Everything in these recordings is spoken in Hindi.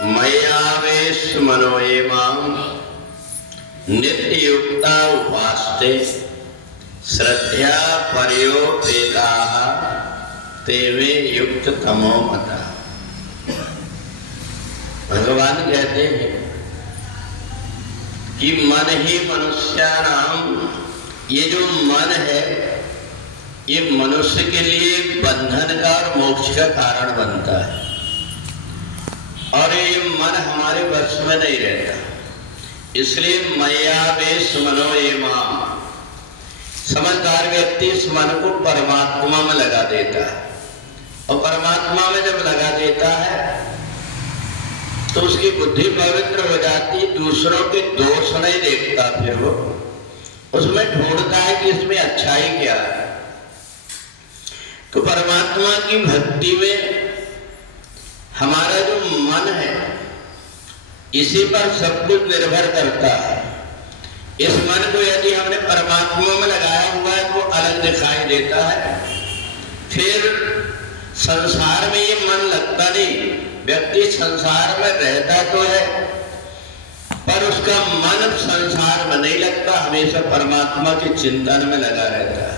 मय्यावेश मनो ये मां नित्य युक्ता उपास्ते श्रद्धा पर्योपेताः ते वे युक्त तमो मता। भगवान कहते हैं कि मन ही मनुष्याणाम, ये जो मन है ये मनुष्य के लिए बंधन का और मोक्ष का कारण बनता है। और ये मन हमारे वश में नहीं रहता, इसलिए मय्यावेश मनो ये मां। समझदार व्यक्ति इस मन को परमात्मा में लगा देता है, और परमात्मा में जब लगा देता है तो उसकी बुद्धि पवित्र हो जाती, दूसरों के दोष नहीं देखता, फिर वो उसमें ढूंढता है कि इसमें अच्छाई क्या है। तो परमात्मा की भक्ति में हमारा जो मन है इसी पर सब कुछ निर्भर करता है। इस मन को यदि हमने परमात्मा में लगाया हुआ है तो अलग दिखाई देता है। फिर संसार में ये मन लगता नहीं, व्यक्ति संसार में रहता तो है पर उसका मन संसार में नहीं लगता, हमेशा परमात्मा के चिंतन में लगा रहता है।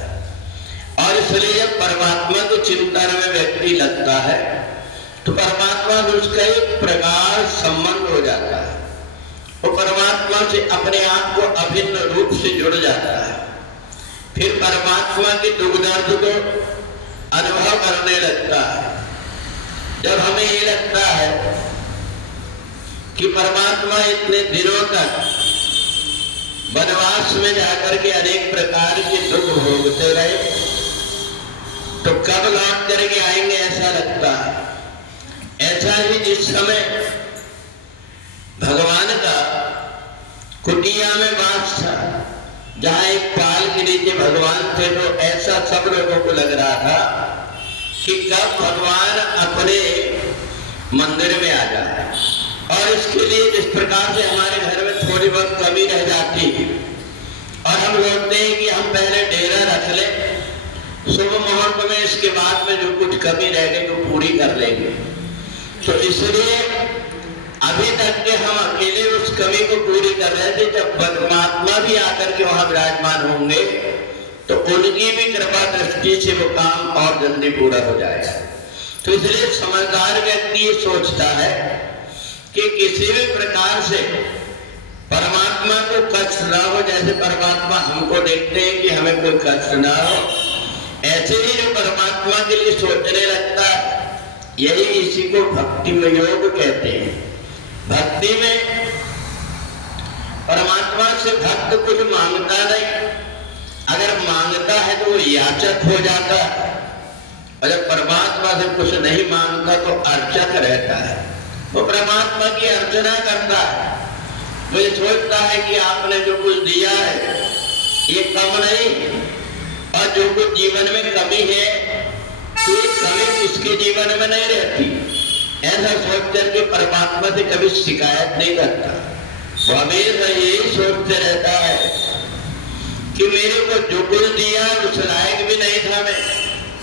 और इसलिए जब परमात्मा के चिंतन में व्यक्ति लगता है तो परमात्मा से उसका एक प्रकार संबंध हो जाता है, वो परमात्मा से अपने आप को अभिन्न रूप से जुड़ जाता है। फिर परमात्मा के दुख दर्द को अनुभव करने लगता है। जब हमें ये लगता है कि परमात्मा इतने दिनों तक वनवास में जाकर के अनेक प्रकार के दुख भोगते रहे, तो कब लौट करके आएंगे ऐसा लगता है। ऐसा ही जिस समय भगवान का कुटिया में वास था, जहां एक पाल के नीचे भगवान थे, तो ऐसा सब लोगों को लग रहा था कि कब भगवान अपने मंदिर में आ जाए। और इसके लिए जिस प्रकार से हमारे घर में थोड़ी बहुत कमी रह जाती है और हम सोचते हैं कि हम पहले डेरा रख लें, शुभ मुहूर्त में इसके बाद में जो कुछ कमी रह गई तो पूरी कर लेंगे। तो इसलिए अभी तक के हम अकेले उस कमी को पूरी कर रहे थे। जब परमात्मा भी आकर के वहां विराजमान होंगे तो उनकी भी कृपा दृष्टि से वो काम और जल्दी पूरा हो जाएगा। तो इसलिए समझदार व्यक्ति ये सोचता है कि किसी भी प्रकार से परमात्मा को कष्ट ना हो। जैसे परमात्मा हमको देखते हैं कि हमें कोई कष्ट ना हो, ऐसे ही जो परमात्मा के लिए सोचने लगता है, यही इसी को भक्ति में योग कहते हैं। भक्ति में परमात्मा से भक्त कुछ मांगता नहीं, अगर मांगता है तो वो याचक हो जाता है, और जब परमात्मा से कुछ नहीं मांगता तो अर्चक रहता है। वो परमात्मा की अर्चना करता है, वो ये सोचता है कि आपने जो कुछ दिया है ये कम नहीं, और जो कुछ जीवन में कमी है तो ये कमी उसके जीवन में नहीं रहती। ऐसा सोच करके परमात्मा से कभी शिकायत नहीं करता, वो हमेशा यही सोचते रहता है कि मेरे को जो कुछ दिया उस लायक भी नहीं था मैं,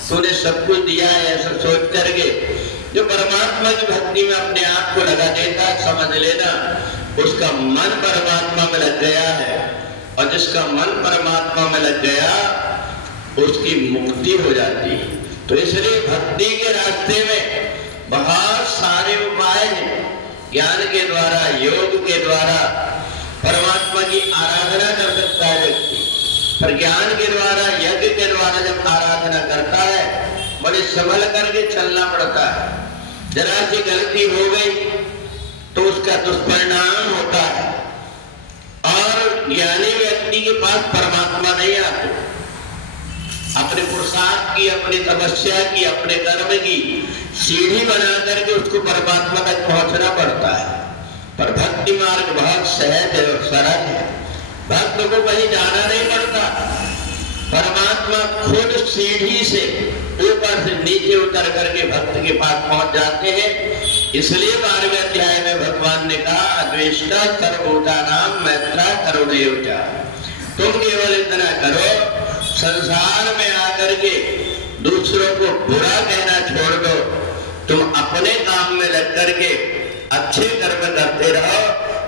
तूने सब कुछ दिया है। ऐसा सोच करके जो परमात्मा की भक्ति में अपने आप को लगा देता, समझ लेना उसका मन परमात्मा में लग गया है, और जिसका मन परमात्मा में लग गया उसकी मुक्ति हो जाती है। तो इसलिए भक्ति के रास्ते में बहुत सारे उपाय हैं। ज्ञान के द्वारा, योग के द्वारा परमात्मा की आराधना कर सकता है व्यक्ति, पर ज्ञान के द्वारा, यज्ञ के द्वारा जब आराधना करता है बड़े संभल करके चलना पड़ता है। जरा सी गलती हो गई तो उसका दुष्परिणाम होता है। और ज्ञानी व्यक्ति के पास परमात्मा नहीं आते, अपने पुरुषार्थ की, अपनी तपस्या की, अपने कर्म की सीढ़ी बना करके उसको परमात्मा तक पहुंचना पड़ता है। पर भक्ति मार्ग बहुत सहज है और सरल है, भक्त को कहीं जाना नहीं पड़ता। परमात्मा खुद सीढ़ी से ऊपर से नीचे उतर करके भक्त के पास पहुंच जाते हैं। इसलिए 12वें अध्याय में भगवान ने कहा, अद्वेष्टा सर्वभूतानां मैत्रा करुणेयचा। तुम केवल इतना करो, संसार में आकर के दूसरों को बुरा कहना छोड़ दो, तुम अपने काम में लग करके अच्छे कर्म करते रहो,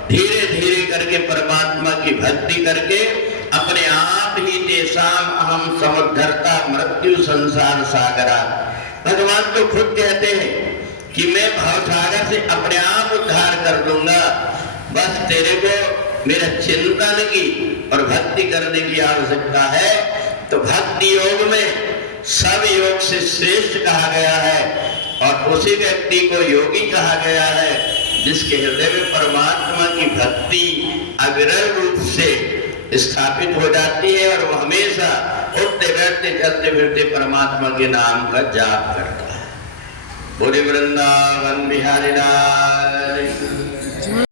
धीरे धीरे करके परमात्मा की भक्ति करके अपने आप ही तेषाम अहम समुद्धरता मृत्यु संसार सागरा। भगवान तो खुद कहते हैं कि मैं भवसागर से अपने आप उद्धार कर दूंगा, बस तेरे को मेरा चिंतन की और भक्ति करने की आवश्यकता है। तो भक्ति योग में सब योग से श्रेष्ठ कहा गया है और उसी व्यक्ति को योगी कहा गया है जिसके हृदय में परमात्मा की भक्ति अविरल रूप से स्थापित हो जाती है और वह हमेशा उठते बैठते चलते फिरते परमात्मा के नाम का जाप करता है। बोले वृंदावन बिहारी लाल।